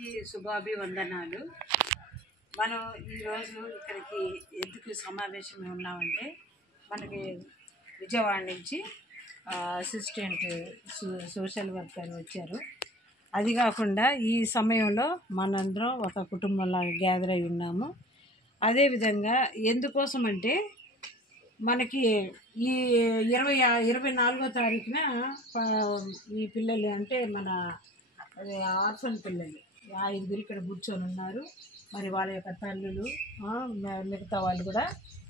అందరికీ శుభాభివందనాలు. మనం ఈరోజు ఇక్కడికి ఎందుకు సమావేశం ఉన్నామంటే మనకి విజయవాడ నుంచి అసిస్టెంట్ సోషల్ వర్కర్ వచ్చారు. అది కాకుండా ఈ సమయంలో మనందరం ఒక కుటుంబంలో గ్యాదర్ అయి ఉన్నాము. అదేవిధంగా ఎందుకోసం అంటే మనకి ఈ 24వ తారీఖున ఈ పిల్లలు అంటే మన ఆర్ఫన్ పిల్లలు 5 ఇక్కడ కూర్చొని ఉన్నారు. మరి వాళ్ళ యొక్క తల్లులు మిగతా వాళ్ళు కూడా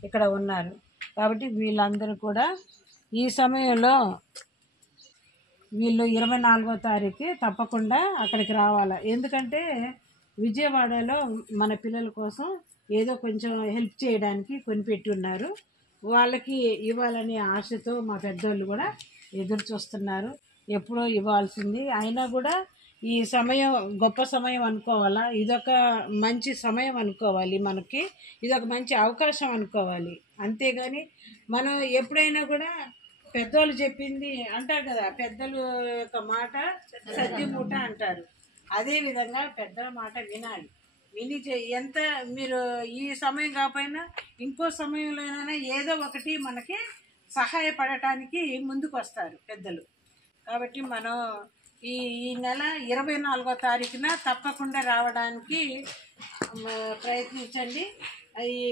ఇక్కడ ఉన్నారు. కాబట్టి వీళ్ళందరూ కూడా ఈ సమయంలో వీళ్ళు 24వ తారీఖు తప్పకుండా అక్కడికి రావాలి. ఎందుకంటే విజయవాడలో మన పిల్లల కోసం ఏదో కొంచెం హెల్ప్ చేయడానికి కొనిపెట్టి ఉన్నారు. వాళ్ళకి ఇవ్వాలనే ఆశతో మా పెద్దోళ్ళు కూడా ఎదురు చూస్తున్నారు. ఎప్పుడో ఇవ్వాల్సింది అయినా కూడా ఈ సమయం గొప్ప సమయం అనుకోవాలా, ఇదొక మంచి సమయం అనుకోవాలి, మనకి ఇదొక మంచి అవకాశం అనుకోవాలి. అంతేగాని మనం ఎప్పుడైనా కూడా పెద్దోళ్ళు చెప్పింది అంటారు కదా, పెద్దలు యొక్క మాట సద్దిమూట అంటారు. అదేవిధంగా పెద్దల మాట వినాలి. విని ఎంత మీరు ఈ సమయం కాకపోయినా ఇంకో సమయంలోనైనా ఏదో ఒకటి మనకి సహాయపడటానికి ముందుకు వస్తారు పెద్దలు. కాబట్టి మనం ఈ నెల 24వ తారీఖున తప్పకుండా రావడానికి ప్రయత్నించండి.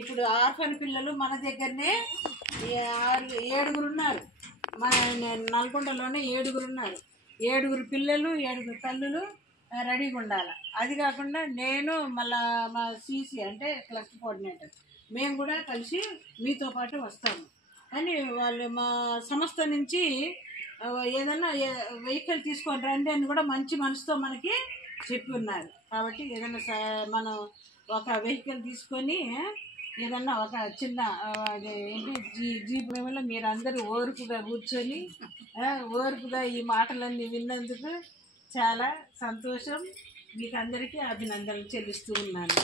ఇప్పుడు ఆర్ఫన్ పిల్లలు మన దగ్గరనే 7 ఉన్నారు. మన నల్గొండలోనే 7 ఉన్నారు. 7 పిల్లలు 7 తల్లులు రెడీగా ఉండాలి. అది కాకుండా నేను మళ్ళా మా సీసీ అంటే క్లస్టర్ కోఆర్డినేటర్ మేము కూడా కలిసి మీతో పాటు వస్తాము. కానీ వాళ్ళు మా సంస్థ నుంచి ఏదైనా వెహికల్ తీసుకొని రండి అని కూడా మంచి మనసుతో మనకి చెప్పి ఉన్నారు. కాబట్టి ఏదైనా మనం ఒక వెహికల్ తీసుకొని ఏదన్నా ఒక చిన్న ఏంటి జీప్ వల్ల మీరు అందరూ ఓర్పుగా కూర్చొని ఓర్పుగా ఈ మాటలన్నీ విన్నందుకు చాలా సంతోషం. మీకు అందరికీ అభినందనలు చెల్లిస్తూ ఉన్నాను.